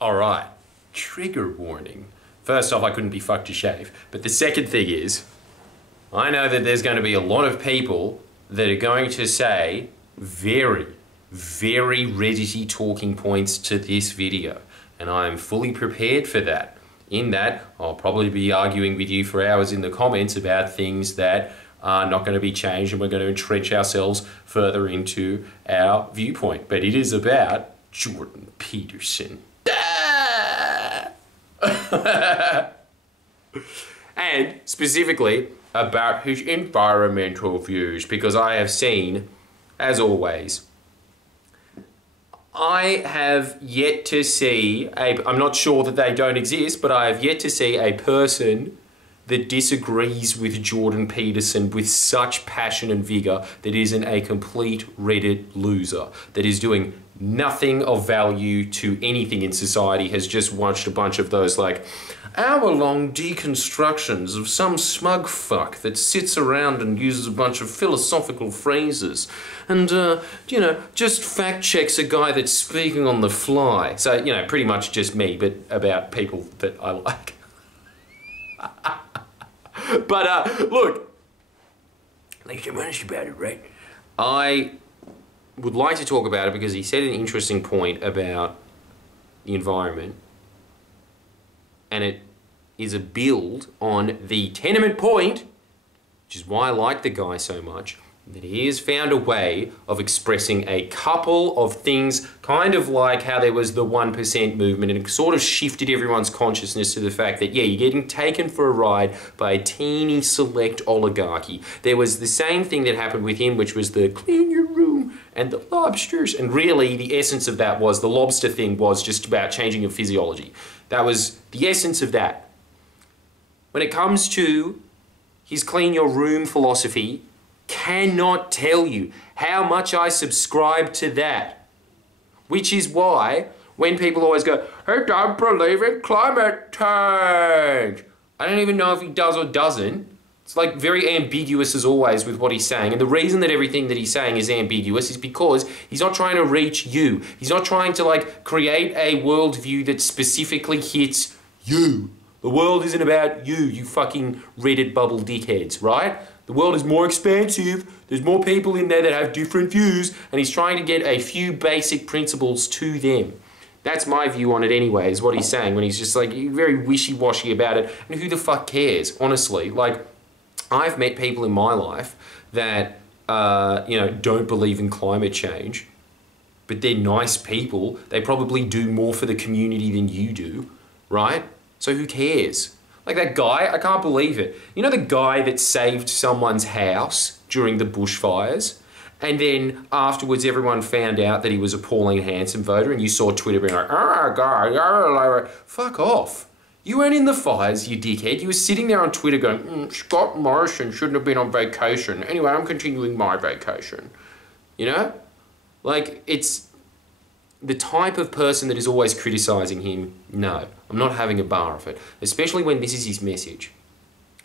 Alright, trigger warning. First off, I couldn't be fucked to shave. But the second thing is, I know that there's going to be a lot of people that are going to say very, very reddity talking points to this video. And I am fully prepared for that. In that, I'll probably be arguing with you for hours in the comments about things that are not going to be changed, and we're going to entrench ourselves further into our viewpoint. But it is about Jordan Peterson. And specifically about his environmental views, because I have seen, as always, I have yet to see I'm not sure that they don't exist, but I have yet to see a person that disagrees with Jordan Peterson with such passion and vigor that isn't a complete Reddit loser, that is doing nothing of value to anything in society, has just watched a bunch of those like hour-long deconstructions of some smug fuck that sits around and uses a bunch of philosophical phrases and, you know, just fact-checks a guy that's speaking on the fly. So, you know, pretty much just me, but about people that I like. But, look, at least I'm honest about it, right? I would like to talk about it because he said an interesting point about the environment, and it is a build on the tenement point, which is why I like the guy so much, that he has found a way of expressing a couple of things, kind of like how there was the 1% movement, and it sort of shifted everyone's consciousness to the fact that, yeah, you're getting taken for a ride by a teeny select oligarchy. There was the same thing that happened with him, which was the clean your room and the lobsters, and really the essence of that was the lobster thing was just about changing your physiology. That was the essence of that. When it comes to his clean your room philosophy, cannot tell you how much I subscribe to that. Which is why when people always go, I don't believe in climate change, I don't even know if he does or doesn't. It's like very ambiguous as always with what he's saying. And the reason that everything that he's saying is ambiguous is because he's not trying to reach you. He's not trying to like create a worldview that specifically hits you. The world isn't about you, you fucking Reddit bubble dickheads, right? The world is more expansive, there's more people in there that have different views, and he's trying to get a few basic principles to them. That's my view on it anyway, is what he's saying, when he's just like very wishy-washy about it, and who the fuck cares, honestly? Like, I've met people in my life that, you know, don't believe in climate change, but they're nice people. They probably do more for the community than you do, right? So who cares? Like that guy, I can't believe it. You know the guy that saved someone's house during the bushfires? And then afterwards everyone found out that he was a Pauline Hanson voter, and you saw Twitter being like, oh God, fuck off. You weren't in the fires, you dickhead. You were sitting there on Twitter going, Scott Morrison shouldn't have been on vacation. Anyway, I'm continuing my vacation. You know? Like, it's the type of person that is always criticising him. No, I'm not having a bar of it, especially when this is his message.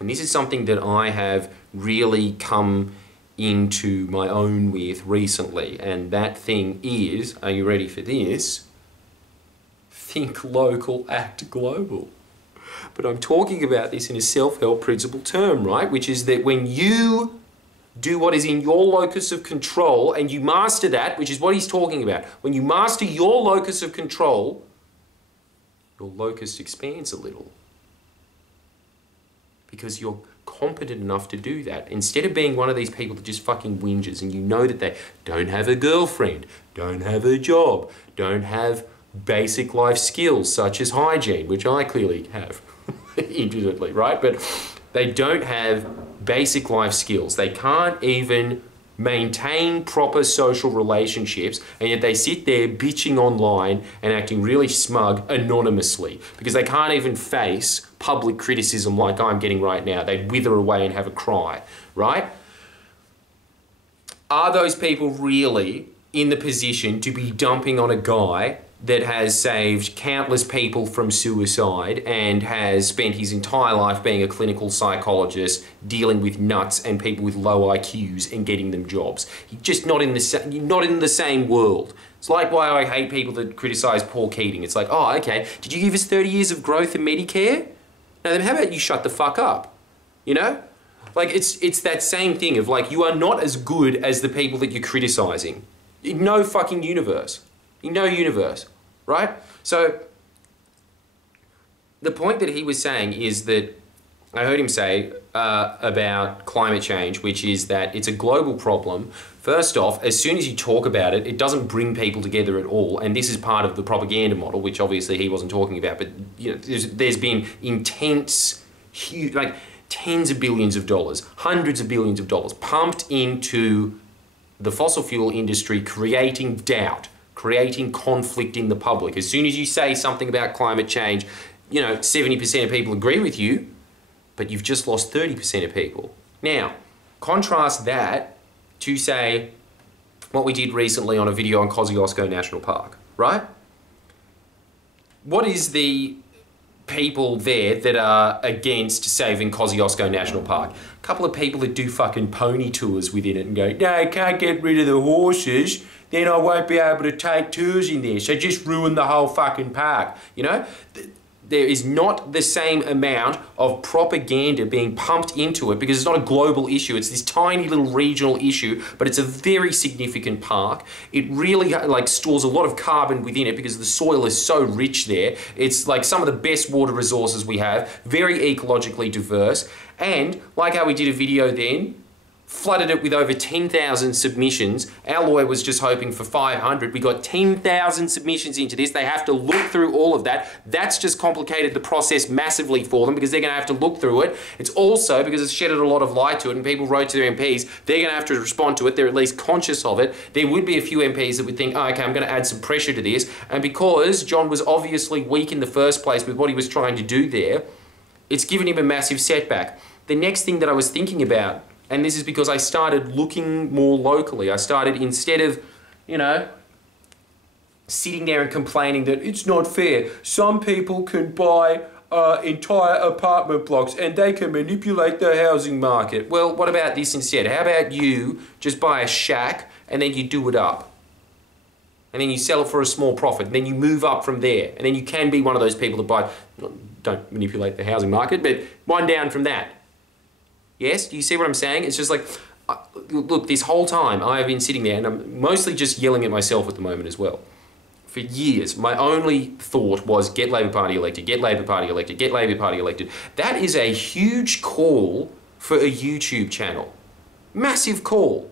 And this is something that I have really come into my own with recently, and that thing is, are you ready for this? Think local, act global. But I'm talking about this in a self-help principle term, right? Which is that when you do what is in your locus of control and you master that, which is what he's talking about. When you master your locus of control, your locus expands a little. Because you're competent enough to do that. Instead of being one of these people that just fucking whinges and you know that they don't have a girlfriend, don't have a job, don't have basic life skills such as hygiene, which I clearly have intimately, right? But they don't have basic life skills. They can't even maintain proper social relationships, and yet they sit there bitching online and acting really smug anonymously because they can't even face public criticism like I'm getting right now. They'd wither away and have a cry, right? Are those people really in the position to be dumping on a guy that has saved countless people from suicide and has spent his entire life being a clinical psychologist dealing with nuts and people with low IQs and getting them jobs. He's just not in the same world. It's like why I hate people that criticise Paul Keating. It's like, oh, okay, did you give us 30 years of growth in Medicare? No, then how about you shut the fuck up? You know? Like, it's that same thing of like, you are not as good as the people that you're criticising. In no fucking universe. In no universe. Right? So, the point that he was saying is that, I heard him say about climate change, which is that it's a global problem. First off, as soon as you talk about it, it doesn't bring people together at all. And this is part of the propaganda model, which obviously he wasn't talking about. But you know, there's been intense, huge, like tens of billions of dollars, hundreds of billions of dollars pumped into the fossil fuel industry, creating doubt, creating conflict in the public. As soon as you say something about climate change, you know, 70% of people agree with you, but you've just lost 30% of people. Now, contrast that to, say, what we did recently on a video on Kosciuszko National Park, right? What is the people there that are against saving Kosciuszko National Park? A couple of people that do fucking pony tours within it and go, no, I can't get rid of the horses, then I won't be able to take tours in there, so just ruin the whole fucking park, you know? There is not the same amount of propaganda being pumped into it because it's not a global issue. It's this tiny little regional issue, but it's a very significant park. It really like stores a lot of carbon within it because the soil is so rich there. It's like some of the best water resources we have, very ecologically diverse. And like how we did a video then, flooded it with over 10,000 submissions. Our lawyer was just hoping for 500. We got 10,000 submissions into this. They have to look through all of that. That's just complicated the process massively for them because they're going to have to look through it. It's also, because it's shedded a lot of light to it and people wrote to their MPs, they're going to have to respond to it. They're at least conscious of it. There would be a few MPs that would think, oh, okay, I'm going to add some pressure to this. And because John was obviously weak in the first place with what he was trying to do there, it's given him a massive setback. The next thing that I was thinking about, and this is because I started looking more locally. I started, instead of, you know, sitting there and complaining that it's not fair. Some people can buy entire apartment blocks and they can manipulate the housing market. Well, what about this instead? How about you just buy a shack and then you do it up? And then you sell it for a small profit. And then you move up from there. And then you can be one of those people that buy, don't manipulate the housing market, but one down from that. Yes, do you see what I'm saying? It's just like, look, this whole time I've been sitting there and I'm mostly just yelling at myself at the moment as well. For years, my only thought was get Labor Party elected, get Labor Party elected, get Labor Party elected. That is a huge call for a YouTube channel. Massive call.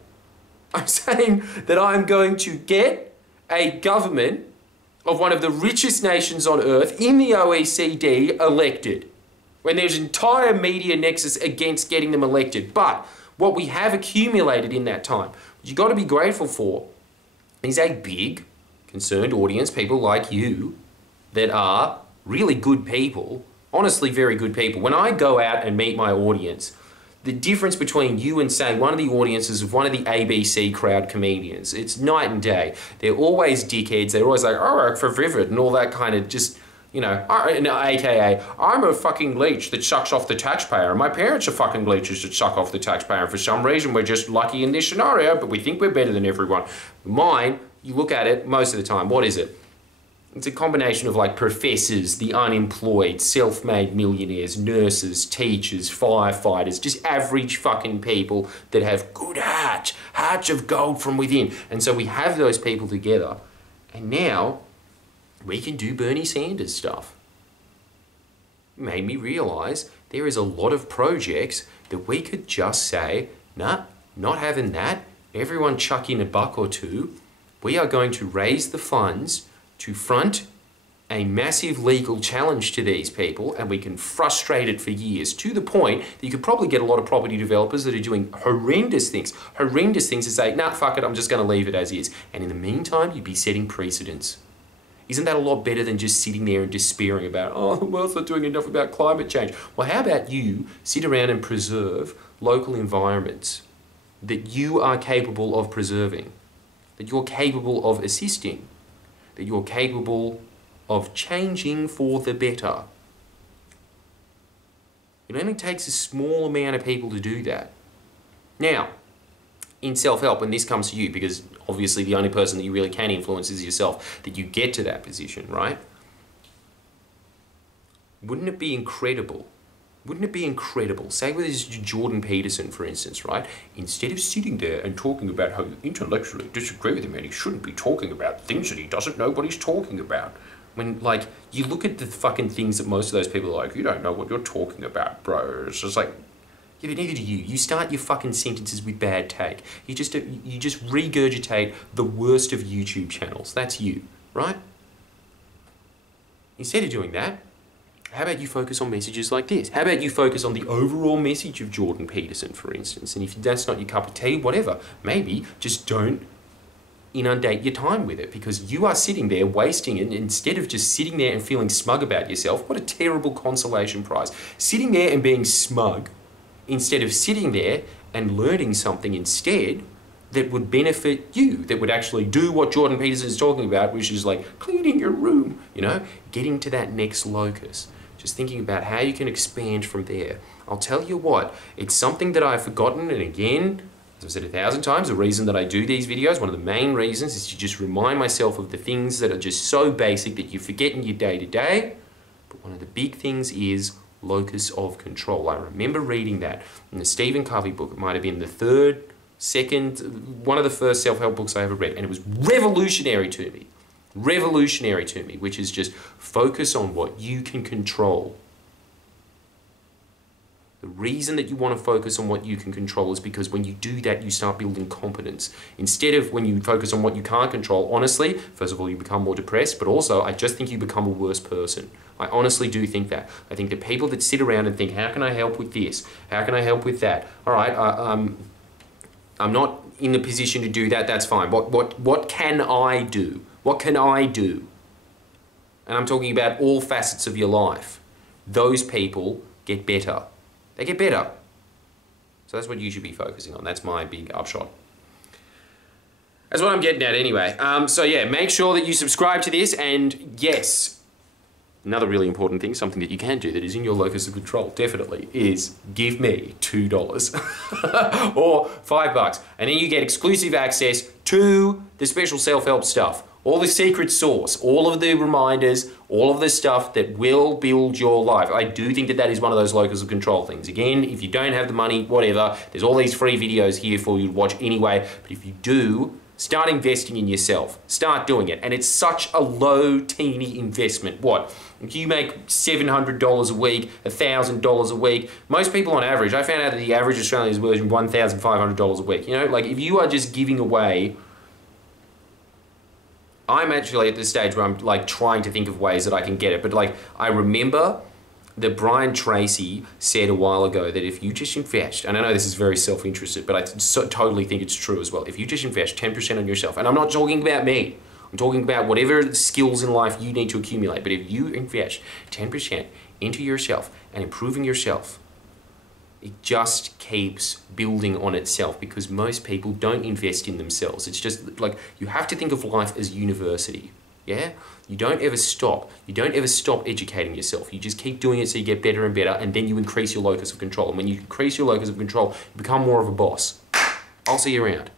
I'm saying that I'm going to get a government of one of the richest nations on earth in the OECD elected, when there's an entire media nexus against getting them elected. But what we have accumulated in that time, what you've got to be grateful for, is a big, concerned audience, people like you, that are really good people, honestly very good people. When I go out and meet my audience, the difference between you and, say, one of the audiences of one of the ABC crowd comedians, it's night and day. They're always dickheads. They're always like, I work for Vivid and all that kind of just, you know, AKA, I'm a fucking leech that sucks off the taxpayer. My parents are fucking leeches that suck off the taxpayer. And for some reason, we're just lucky in this scenario, but we think we're better than everyone. Mine, you look at it most of the time, what is it? It's a combination of like professors, the unemployed, self-made millionaires, nurses, teachers, firefighters, just average fucking people that have good hearts, hearts of gold from within. And so we have those people together. And now we can do Bernie Sanders stuff. It made me realise there is a lot of projects that we could just say, nah, not having that. Everyone chuck in $1 or $2. We are going to raise the funds to front a massive legal challenge to these people, and we can frustrate it for years, to the point that you could probably get a lot of property developers that are doing horrendous things to say, nah, fuck it, I'm just going to leave it as is. And in the meantime, you'd be setting precedents. Isn't that a lot better than just sitting there and despairing about, oh, the world's not doing enough about climate change? Well, how about you sit around and preserve local environments that you are capable of preserving, that you're capable of assisting, that you're capable of changing for the better. It only takes a small amount of people to do that. Now, in self-help, when this comes to you, because obviously the only person that you really can influence is yourself, that you get to that position, right? Wouldn't it be incredible? Wouldn't it be incredible? Say with this Jordan Peterson, for instance, right? Instead of sitting there and talking about how you intellectually disagree with him and he shouldn't be talking about things that he doesn't know what he's talking about. When, like, you look at the fucking things that most of those people are like, you don't know what you're talking about, bro. It's just like, yeah, but neither do you. You start your fucking sentences with bad take. You just regurgitate the worst of YouTube channels. That's you, right? Instead of doing that, how about you focus on messages like this? How about you focus on the overall message of Jordan Peterson, for instance? And if that's not your cup of tea, whatever, maybe just don't inundate your time with it, because you are sitting there wasting it instead of just sitting there and feeling smug about yourself. What a terrible consolation prize. Sitting there and being smug instead of sitting there and learning something instead that would benefit you, that would actually do what Jordan Peterson is talking about, which is like cleaning your room, you know, getting to that next locus. Just thinking about how you can expand from there. I'll tell you what, it's something that I've forgotten, and again, as I've said 1,000 times, the reason that I do these videos, one of the main reasons, is to just remind myself of the things that are just so basic that you forget in your day-to-day. But one of the big things is locus of control. I remember reading that in the Stephen Covey book. It might have been the one of the first self-help books I ever read, and it was revolutionary to me. Revolutionary to me, which is just focus on what you can control. The reason that you want to focus on what you can control is because when you do that, you start building competence. Instead of when you focus on what you can't control, honestly, first of all, you become more depressed, but also I just think you become a worse person. I honestly do think that. I think that people that sit around and think, how can I help with this? How can I help with that? All right, I'm not in the position to do that, that's fine. What can I do? What can I do? And I'm talking about all facets of your life. Those people get better. They get better. So that's what you should be focusing on. That's my big upshot. That's what I'm getting at anyway. So yeah, make sure that you subscribe to this, and yes, another really important thing, something that you can do that is in your locus of control, definitely, is give me $2 or $5, and then you get exclusive access to the special self-help stuff. All the secret sauce, all of the reminders, all of the stuff that will build your life. I do think that that is one of those locus of control things. Again, if you don't have the money, whatever, there's all these free videos here for you to watch anyway. But if you do, start investing in yourself. Start doing it. And it's such a low, teeny investment. What? If you make $700 a week, $1,000 a week, most people on average, I found out that the average Australian is worth $1,500 a week. You know, like if you are just giving away, I'm actually at this stage where I'm like trying to think of ways that I can get it. But like, I remember that Brian Tracy said a while ago that if you just invest, and I know this is very self-interested, but I totally think it's true as well. If you just invest 10% on yourself, and I'm not talking about me, I'm talking about whatever skills in life you need to accumulate. But if you invest 10% into yourself and improving yourself, it just keeps building on itself, because most people don't invest in themselves. It's just like, you have to think of life as university, yeah? You don't ever stop. You don't ever stop educating yourself. You just keep doing it so you get better and better, and then you increase your locus of control. And when you increase your locus of control, you become more of a boss. I'll see you around.